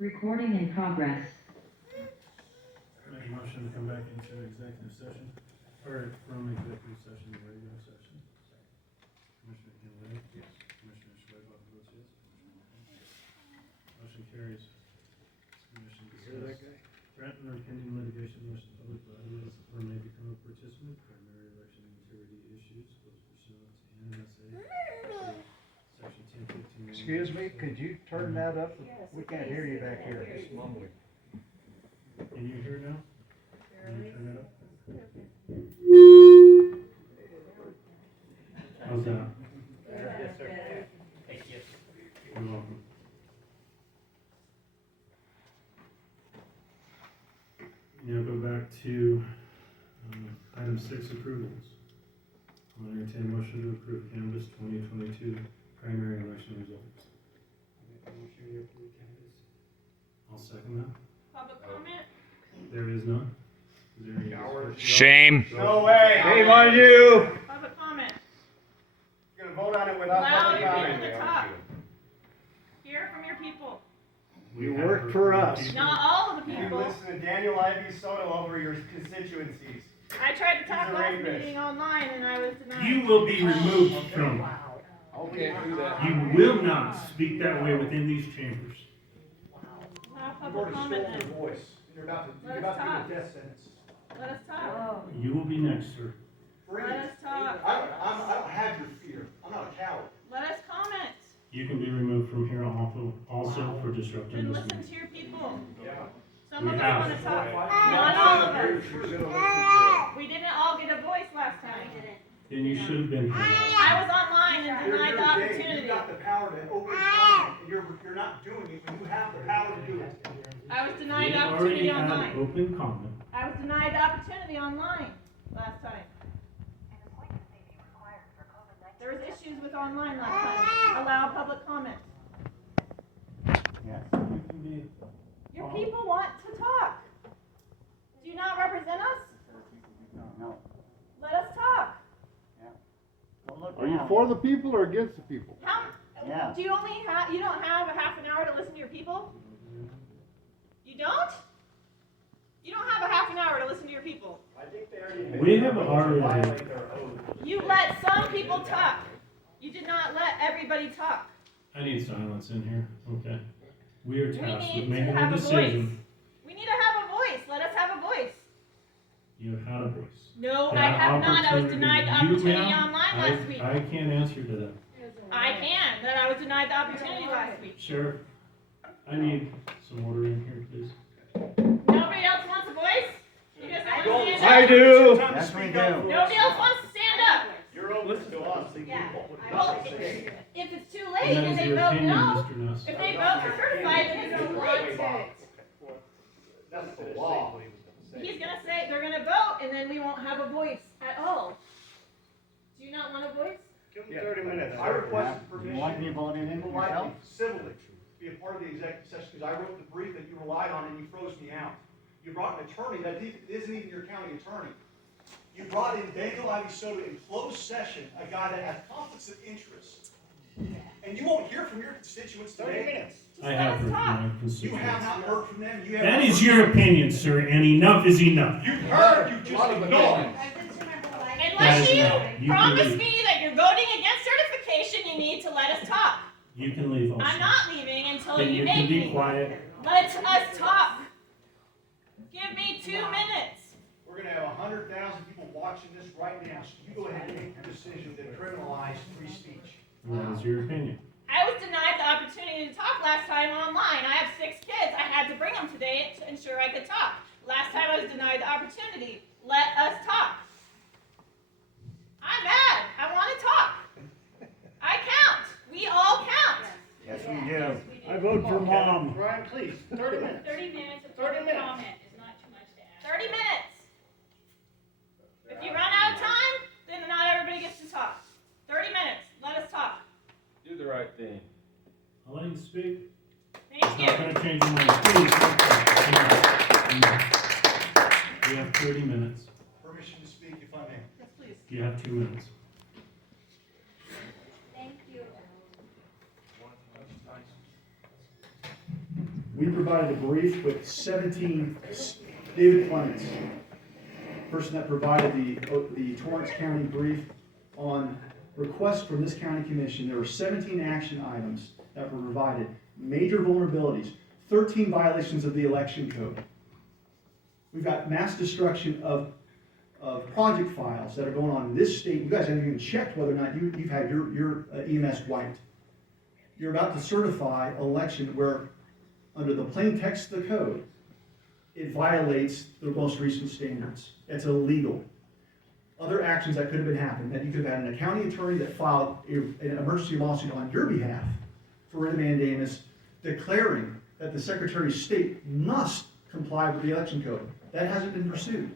Recording in progress. Make a motion to come back into executive session, or from executive session to regular session. Commissioner Kennedy? Yes. Commissioner Schwab votes yes. Motion carries. Commission discuss threatened or pending litigation in which the public body is or may become a participant, primary election integrity issues, both pursuant to NMSA. Section 1015. Excuse me, could you turn that up? Yes, We can't hear you back here. It's mumbling. Can you hear now? Can you turn it up? How's that? Yes, sir. You're welcome. Now go back to item 6, approvals. I'll entertain a motion to approve canvas 2022 primary election results. I'll second that. Public comment? There is none. Is there any discussion? Shame. No way! Shame on you! Public comment. You're gonna vote on it without Allow public your people comment. to talk. Hear from your people. You have work heard for from us. people. Not all of the You people. listen to Daniel Ivey Soto over your constituencies. I tried to talk He's a last rapist. meeting online and I was denied. You will be removed from. Okay, do that. You will not speak that way within these chambers. Public comment then. voice. You're about Let us talk. a death sentence. Let us talk. You will be next, sir. Let us talk. I don't have your fear. I'm not a coward. Let us comment. You can be removed from here also for disrupting And this listen meeting. to your people. Yeah. Some We of us have. want to talk. Not all of us. We didn't all get a voice last time. Then you should have been here. I was online and denied the You opportunity. got the power to open comment, and you're not doing it when you have the power to do it. I was We denied the already opportunity had online. open comment. I was denied the opportunity online last time. There was issues with online last time. Allow public comment. Yes. Your people want to talk. Do you not represent us? No. Let us talk. Are you for the people or against the people? How? Yeah. Do you you don't have a half an hour to listen to your people? You don't? You don't have a half an hour to listen to your people. I think they already. We have already. You let some people talk. You did not let everybody talk. I need silence in here. Okay. We are We tasked with need to making a have a voice. decision. We need to have a voice. Let us have a voice. You had a voice. No, I That have not. I was opportunity- denied the you, opportunity ma'am, online last week. I can't answer to that. I can. That I was denied the opportunity last week. Sheriff, I need some order in here, please. Nobody else wants a voice? You guys don't want to stand up? I do. Yes, we do. Nobody else wants to stand up? You're open to us. Well, if it's too late That and is they your vote opinion, no, Mr. Nuss. if they vote for certified, then it's too late. That's the law. He's gonna say they're gonna vote and then we won't have a voice at all. Do you not want a voice? Give them 30 minutes. I Yeah. requested Do you want me permission, voting in politely, yourself? civilly, to be a part of the executive session, because I wrote the brief that you relied on and you froze me out. You brought an attorney that isn't even your county attorney. You brought in Daniel Ivey Soto in closed session, a guy that has conflicts of interest. And you won't hear from your constituents today. Just I let have us heard from talk. my You have constituents. not heard from them. You have That not is heard your from opinion, sir, and enough is enough. them. You heard, you just ignored. That Unless is you enough. You can promise leave. me that you're voting against certification, you need to let us talk. You can leave also. I'm not leaving until Then you you can make be me. quiet. Let us talk. Give me 2 minutes. We're gonna have 100,000 people watching this right now, so you go ahead and make your decision to criminalize free speech. That is your opinion. I was denied the opportunity to talk last time online. I have 6 kids. I had to bring them today to ensure I could talk. Last time I was denied the opportunity. Let us talk. I'm mad. I want to talk. I count. We all count. Yes, we do. I vote for mom. Brian, please, 30 minutes. 30 minutes of 30 public minutes. comment is not too much to ask. 30 minutes. If you run out of time, then not everybody gets to talk. 30 minutes. Let us talk. Do the right thing. I'll let you speak. Thank It's not you. gonna change your mind. Please. You have 30 minutes. Permission to speak if I may. Yes, please. You have 2 minutes. Thank you. we provided a brief with 17, David Clements, person that provided the Torrance County brief on request from this county commission. There were 17 action items that were provided, major vulnerabilities, 13 violations of the election code. We've got mass destruction of project files that are going on in this state. You guys haven't even checked whether or not you've had your EMS wiped. You're about to certify election where, under the plain text of the code, it violates the most recent standards. It's illegal. Other actions that could have been happening, that you could have had a county attorney that filed an emergency lawsuit on your behalf for writ of mandamus, declaring that the Secretary of State must comply with the election code. That hasn't been pursued.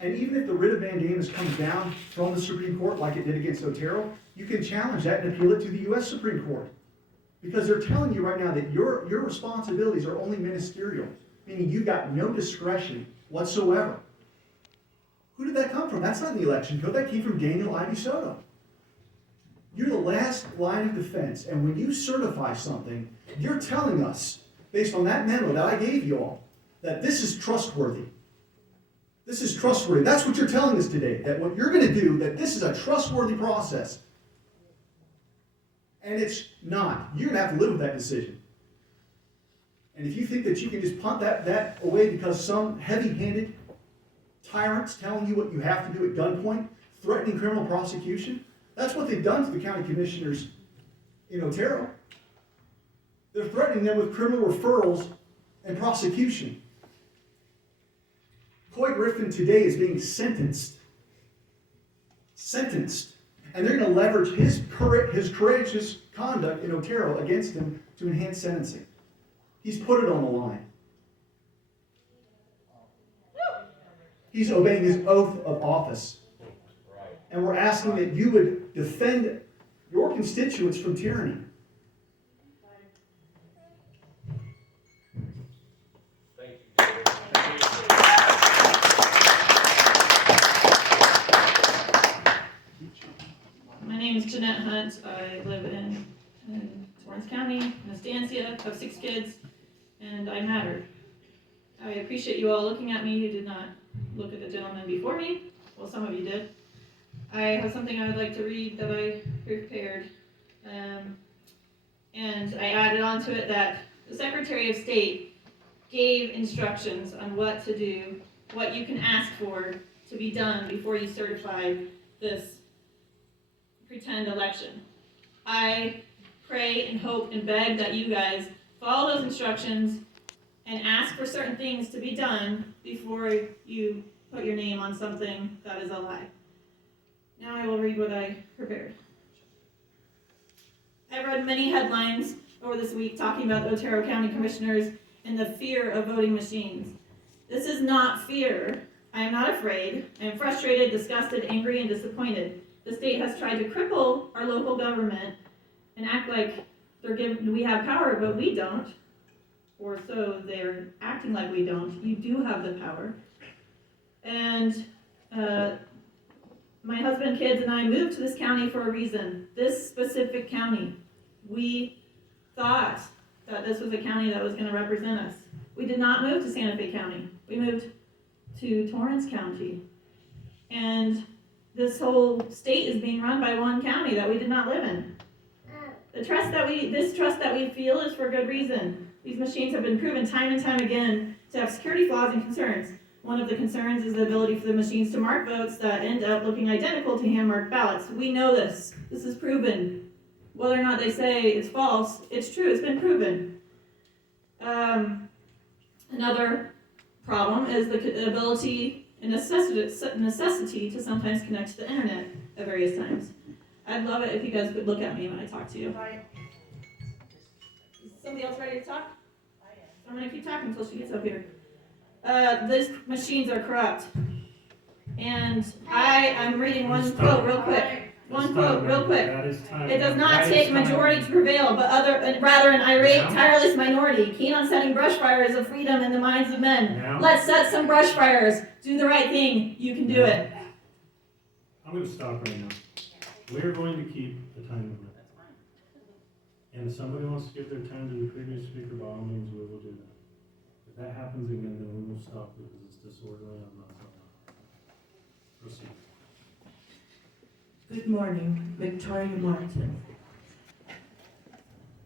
And even if the writ of mandamus comes down from the Supreme Court, like it did against Otero, you can challenge that and appeal it to the U.S. Supreme Court. Because they're telling you right now that your responsibilities are only ministerial, meaning you've got no discretion whatsoever. Who did that come from? That's not in the election code. That came from Daniel Ivy Soto. You're the last line of defense, and when you certify something, you're telling us, based on that memo that I gave you all, that this is trustworthy. This is trustworthy. That's what you're telling us today, that what you're going to do, that this is a trustworthy process. And it's not. You're going to have to live with that decision. And if you think that you can just punt that away because some heavy-handed tyrant's telling you what you have to do at gunpoint, threatening criminal prosecution, that's what they've done to the county commissioners in Otero. They're threatening them with criminal referrals and prosecution. Coy Griffin today is being sentenced. And they're going to leverage his courageous conduct in Otero against him to enhance sentencing. He's put it on the line. He's obeying his oath of office. And we're asking that you would defend your constituents from tyranny. My name is Jeanette Hunt. I live in Torrance County, in Estancia, have 6 kids, and I matter. I appreciate you all looking at me. You did not look at the gentleman before me. Well, some of you did. I have something I would like to read that I prepared. And I added onto it that the Secretary of State gave instructions on what to do, what you can ask for to be done before you certify this pretend election. I pray and hope and beg that you guys follow those instructions and ask for certain things to be done before you put your name on something that is a lie. Now I will read what I prepared. I read many headlines over this week talking about the Otero County Commissioners and the fear of voting machines. This is not fear. I am not afraid. I am frustrated, disgusted, angry, and disappointed. The state has tried to cripple our local government and act like we have power, but we don't. Or so they're acting like we don't. You do have the power. And my husband, kids, and I moved to this county for a reason. This specific county. We thought that this was a county that was going to represent us. We did not move to Santa Fe County. We moved to Torrance County. And this whole state is being run by one county that we did not live in. This trust that we feel is for good reason. These machines have been proven time and time again to have security flaws and concerns. One of the concerns is the ability for the machines to mark votes that end up looking identical to hand-marked ballots. We know this. This is proven. Whether or not they say it's false, it's true. It's been proven. Another problem is the ability and necessity to sometimes connect to the internet at various times. I'd love it if you guys could look at me when I talk to you. Is somebody else ready to talk? I'm going to keep talking until she gets up here. These machines are corrupt. And I'm reading one quote real quick. It does not take majority to prevail, but rather an irate, tireless minority, keen on setting brush fires of freedom in the minds of men. Now? Let's set some brush fires. Do the right thing. You can do it. I'm going to stop right now. We're going to keep the time limit. And if somebody wants to give their time to the previous speaker, by all means, we will do disorderly, I'm not going to proceed. Good morning, Victoria Martin.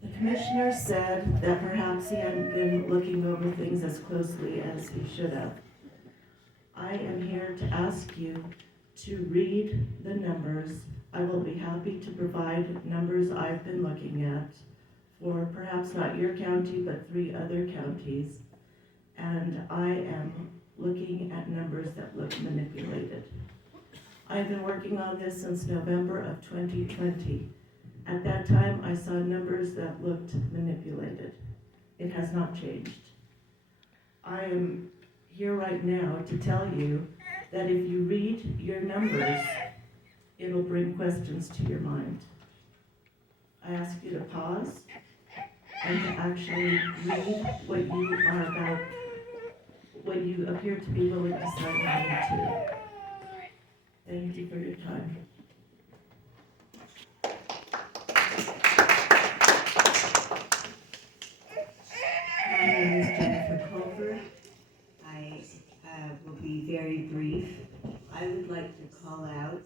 The commissioner said that perhaps he hadn't been looking over things as closely as he should have. I am here to ask you to read the numbers. I will be happy to provide numbers I've been looking at for perhaps not your county, but 3 other counties. And I am looking at numbers that look manipulated. I've been working on this since November of 2020. At that time, I saw numbers that looked manipulated. It has not changed. I am here right now to tell you that if you read your numbers, it'll bring questions to your mind. I ask you to pause and to actually read what you are about, what you appear to be willing to sign on to. Thank you for your time. My name is Jennifer Culver. I will be very brief. I would like to call out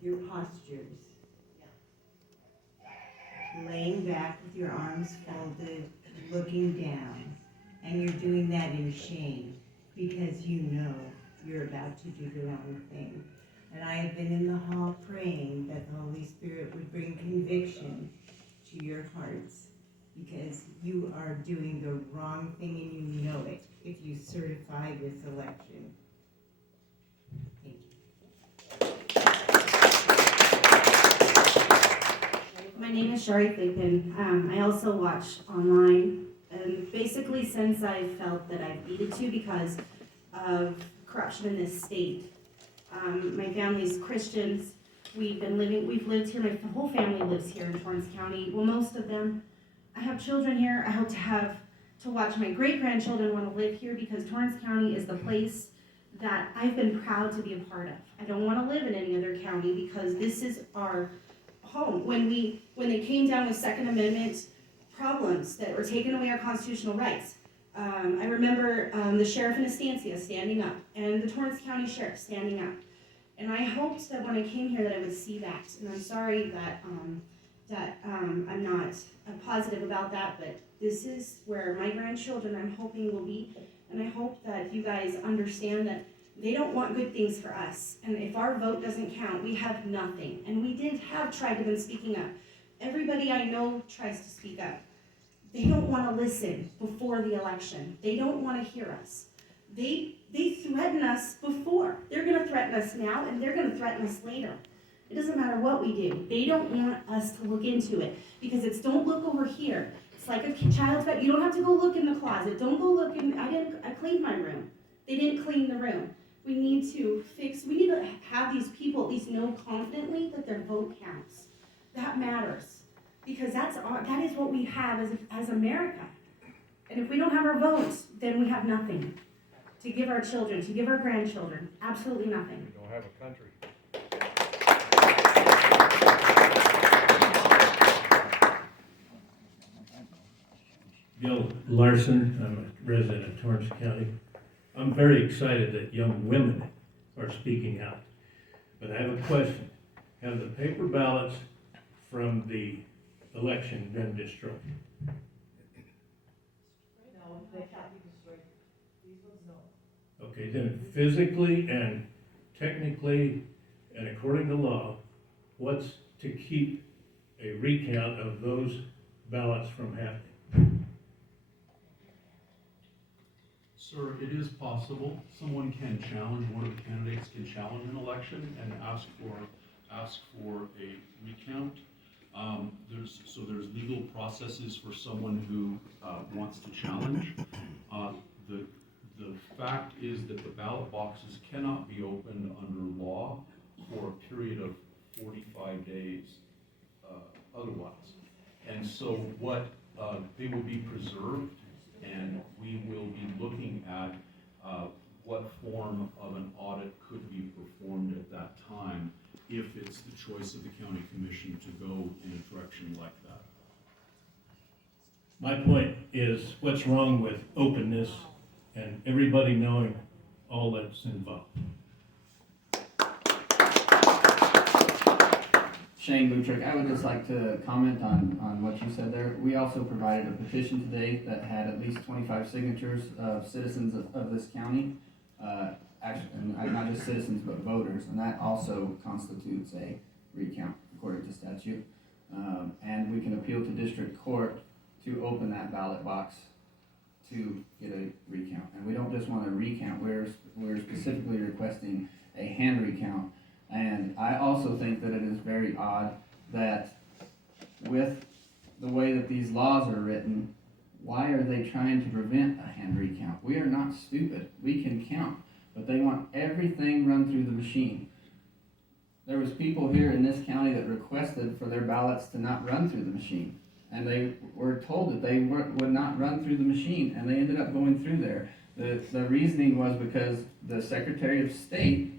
your postures. Laying back with your arms folded, looking down, and you're doing that in shame because you know you're about to do the wrong thing. And I have been in the hall praying that the Holy Spirit would bring conviction to your hearts, because you are doing the wrong thing and you know it if you certify this election. Thank you. My name is Shari Thigpen. I also watch online, and basically since I felt that I've needed to because of corruption in this state. My family's Christians. We've lived here, my whole family lives here in Torrance County. Well, most of them. I have children here. I hope to watch my great-grandchildren want to live here, because Torrance County is the place that I've been proud to be a part of. I don't want to live in any other county because this is our home. When they came down with Second Amendment problems that were taking away our constitutional rights, I remember the sheriff in Estancia standing up and the Torrance County sheriff standing up. And I hoped that when I came here that I would see that. And I'm sorry that I'm not positive about that, but this is where my grandchildren, I'm hoping, will be. And I hope that you guys understand that they don't want good things for us. And if our vote doesn't count, we have nothing. And we did have tribesmen speaking up. Everybody I know tries to speak up. They don't want to listen before the election. They don't want to hear us. They threaten us before. They're going to threaten us now, and they're going to threaten us later. It doesn't matter what we do. They don't want us to look into it, because it's don't look over here. It's like a child's bed. You don't have to go look in the closet. Don't go look in. I cleaned my room. They didn't clean the room. We need to have these people at least know confidently that their vote counts. That matters, because that is what we have as America. And if we don't have our votes, then we have nothing to give our children, to give our grandchildren. Absolutely nothing. We don't have a country. Bill Larson, I'm a resident of Torrance County. I'm very excited that young women are speaking out. But I have a question. Have the paper ballots from the election been destroyed? No, they can't be destroyed. These ones, no. Okay, then physically and technically and according to law, what's to keep a recount of those ballots from happening? Sir, it is possible someone can challenge, one of the candidates can challenge an election and ask for a recount. There's legal processes for someone who wants to challenge. The fact is that the ballot boxes cannot be opened under law for a period of 45 days otherwise. And so they will be preserved, and we will be looking at what form of an audit could be performed at that time if it's the choice of the county commission to go in a direction like that. My point is, what's wrong with openness and everybody knowing all that's involved. Shane Butrick, I would just like to comment on what you said there. We also provided a petition today that had at least 25 signatures of citizens of this county. Actually, and not just citizens, but voters, and that also constitutes a recount according to statute. And we can appeal to district court to open that ballot box to get a recount. And we don't just want a recount, we're specifically requesting a hand recount. And I also think that it is very odd that with the way that these laws are written, why are they trying to prevent a hand recount? We are not stupid. We can count, but they want everything run through the machine. There was people here in this county that requested for their ballots to not run through the machine. And they were told that they would not run through the machine, and they ended up going through there. The reasoning was because the Secretary of State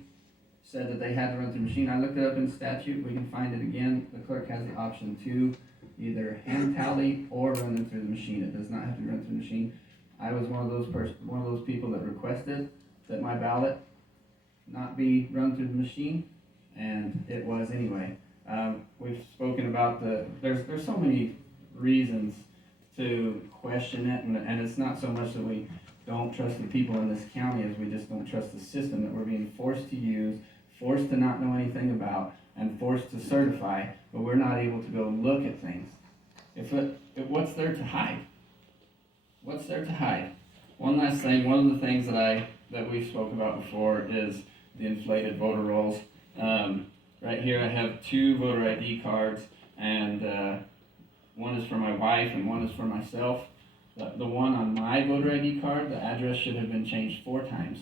said that they had to run through the machine. I looked it up in statute, we can find it again. The clerk has the option to either hand tally or run them through the machine. It does not have to be run through the machine. I was one of those people that requested that my ballot not be run through the machine, and it was anyway. We've spoken about there's so many reasons to question it, and it's not so much that we don't trust the people in this county as we just don't trust the system that we're being forced to use, forced to not know anything about, and forced to certify, but we're not able to go look at things. What's there to hide? What's there to hide? One last thing, one of the things that we've spoken about before is the inflated voter rolls. Right here I have 2 voter ID cards, and one is for my wife and one is for myself. The one on my voter ID card, the address should have been changed 4 times.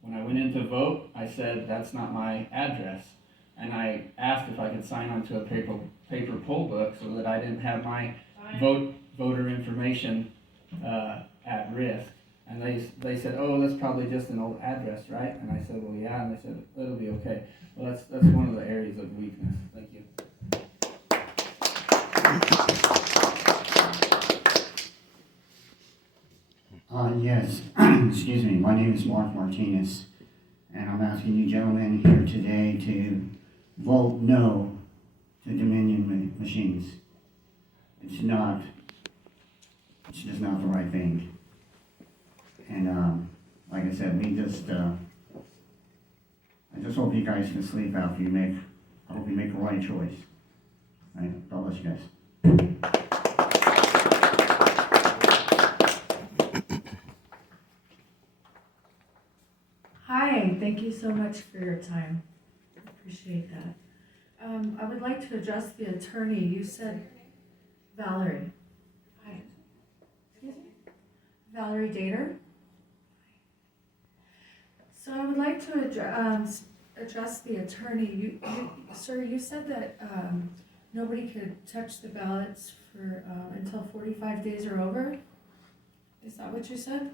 When I went in to vote, I said that's not my address, and I asked if I could sign onto a paper poll book so that I didn't have my voter information at risk. And they said, oh, that's probably just an old address, right? And I said, well, yeah. And they said, it'll be okay. Well, that's one of the areas of weakness. Thank you. Yes, excuse me, my name is Mark Martinez, and I'm asking you gentlemen here today to vote no to Dominion machines. It's just not the right thing. And like I said, I just hope you guys can sleep after I hope you make the right choice. All right, God bless you guys. Hi, thank you so much for your time. Appreciate that. I would like to address the attorney. You said Valerie. Hi. Excuse me? Valerie Dater. So I would like to address the attorney. Sir, you said that nobody could touch the ballots for until 45 days are over. Is that what you said?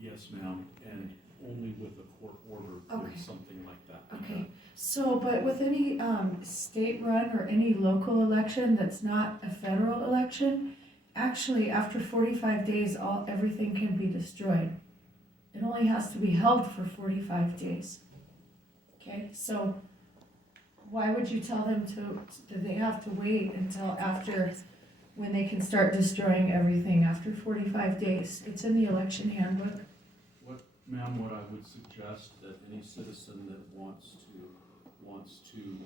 Yes, ma'am, and only with a court order Okay. could something like that be Okay, done. so, but with any state run or any local election that's not a federal election, actually after 45 days, everything can be destroyed. It only has to be held for 45 days. Okay, so why would you tell them that they have to wait until after, when they can start destroying everything after 45 days? It's in the election handbook. Ma'am, what I would suggest that any citizen that wants to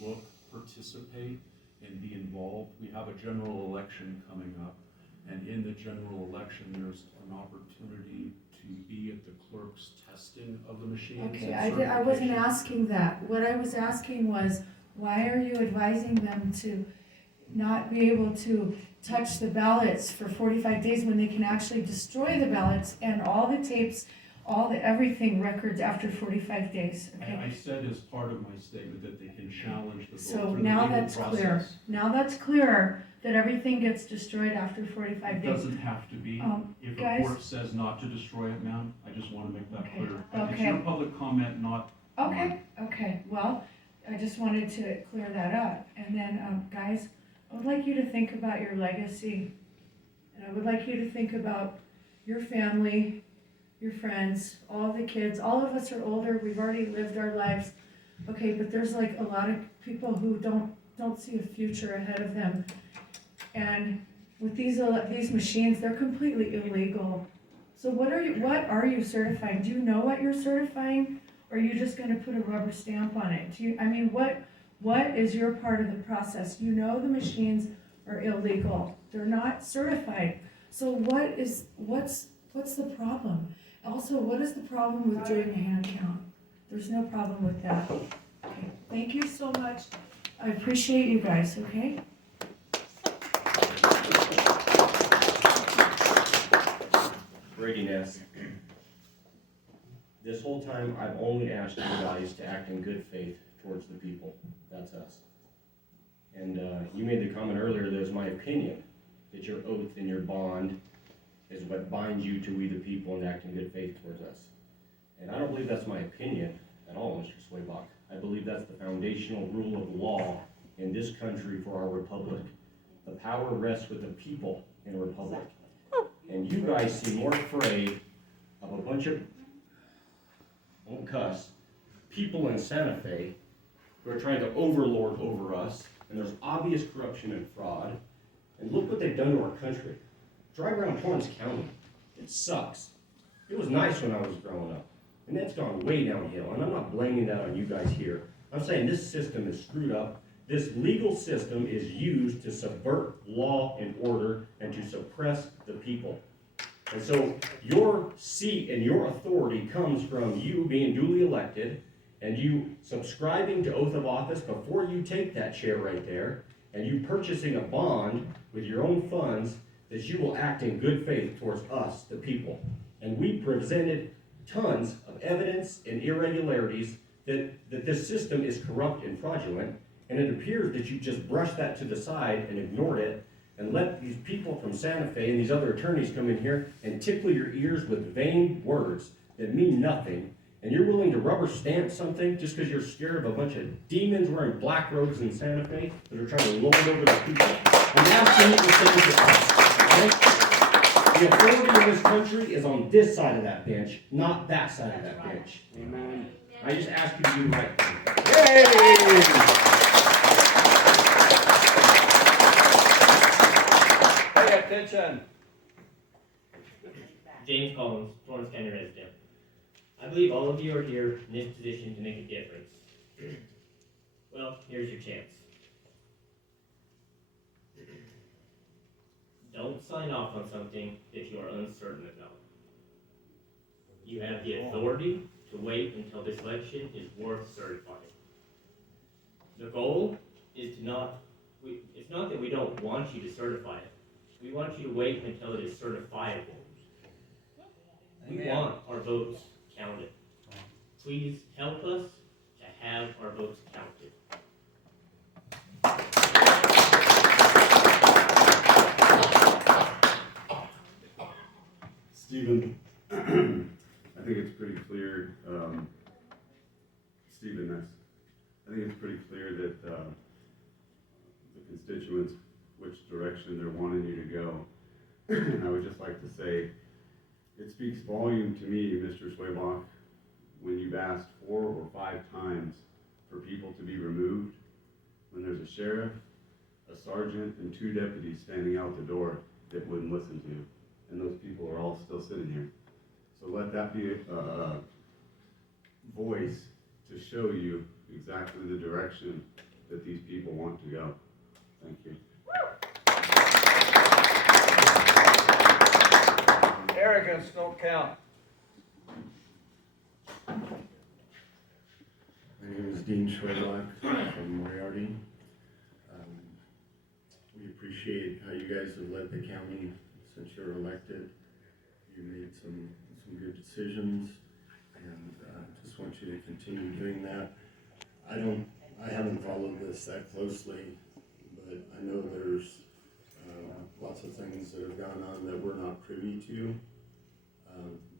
look, participate, and be involved, we have a general election coming up, and in the general election, there's an opportunity to be at the clerk's testing of the machines. Okay, and I wasn't certification. asking that. What I was asking was, why are you advising them to not be able to touch the ballots for 45 days when they can actually destroy the ballots and all the tapes, everything records after 45 days? Okay. I said as part of my statement that they can challenge the vote So through the now legal that's process. clear. Now that's clear that everything gets destroyed after 45 It days. doesn't have to be. If a guys- court says not to destroy it, ma'am, I just want to make that Okay, clear. It's okay. your public comment, not mine. Okay, well, I just wanted to clear that up. And then, guys, I would like you to think about your legacy. And I would like you to think about your family your friends, all the kids, all of us are older, we've already lived our lives. Okay, but there's like a lot of people who don't see a future ahead of them. And with these machines, they're completely illegal. So what are you certifying? Do you know what you're certifying? Or are you just gonna put a rubber stamp on it? What is your part of the process? You know the machines are illegal. They're not certified. So what's the problem? Also, what is the problem with doing a hand count? There's no problem with that. Okay, thank you so much. I appreciate you guys, okay? Brady Ness. This whole time, I've only asked you guys to act in good faith towards the people. That's us. And you made the comment earlier that it was my opinion that your oath and your bond is what binds you to we the people and act in good faith towards us. And I don't believe that's my opinion at all, Mr. Swaybach. I believe that's the foundational rule of law in this country for our republic. The power rests with the people in a republic. And you guys seem more afraid of a bunch of, I won't cuss, people in Santa Fe who are trying to overlord over us, and there's obvious corruption and fraud. And look what they've done to our country. Drive around Torrance County. It sucks. It was nice when I was growing up, and that's gone way downhill, and I'm not blaming that on you guys here. I'm saying this system is screwed up. This legal system is used to subvert law and order and to suppress the people. And so your seat and your authority comes from you being duly elected and you subscribing to oath of office before you take that chair right there, and you purchasing a bond with your own funds that you will act in good faith towards us, the people. And we presented tons of evidence and irregularities that this system is corrupt and fraudulent, and it appears that you just brushed that to the side and ignored it and let these people from Santa Fe and these other attorneys come in here and tickle your ears with vain words that mean nothing, and you're willing to rubber stamp something just because you're scared of a bunch of demons wearing black robes in Santa Fe that are trying to lord over the people. I'm asking you to say to us, okay? The authority in this country is on this side of that bench, not that side of that bench. Amen. I just ask you to do the right thing. Yay! Pay attention. James Collins, Torrance County resident. I believe all of you are here in this position to make a difference. Well, here's your chance. Don't sign off on something if you are uncertain about. You have the authority to wait until this election is worth certifying. The goal is it's not that we don't want you to certify it. We want you to wait until it is certifiable. We want our votes counted. Please help us to have our votes counted. Stephen, I think it's pretty clear, Stephen Ness, I think it's pretty clear that the constituents, which direction they're wanting you to go. And I would just like to say, it speaks volume to me, Mr. Swaybach, when you've asked 4 or 5 times for people to be removed, when there's a sheriff, a sergeant, and 2 deputies standing out the door that wouldn't listen to you. And those people are all still sitting here. So let that be a voice to show you exactly the direction that these people want to go. Thank you. Arrogance don't count. My name is Dean Schwedlock from Moriarty. We appreciate how you guys have led the county since you're elected. You made some good decisions, and just want you to continue doing that. I haven't followed this that closely, but I know there's lots of things that have gone on that we're not privy to.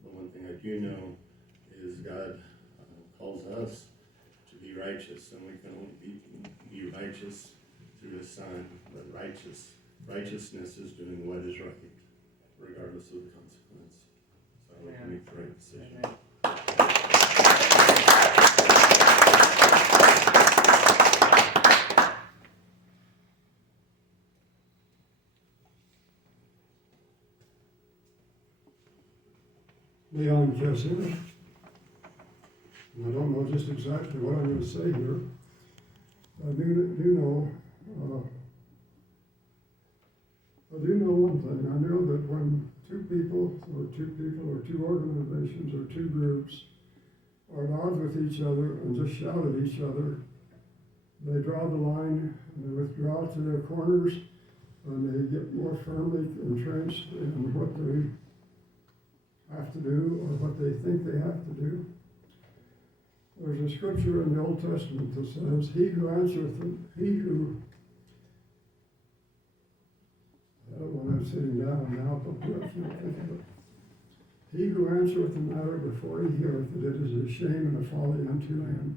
But one thing I do know is God calls us to be righteous, and we can only be righteous through His Son. But righteousness is doing what is right, regardless of the consequence. So we can make the right Leon Kessler. And I don't know just exactly what I'm gonna say here. I do know one thing. I know that when two people or two organizations or two groups are at odds with each other and just shout at each other, they draw the line and they withdraw to their corners and they get more firmly entrenched in what they have to do or what they think they have to do. There's a scripture in the Old Testament that says, when I'm sitting down now, but I can't think of it. He who answereth the matter before he heareth it, it is a shame and a folly unto man.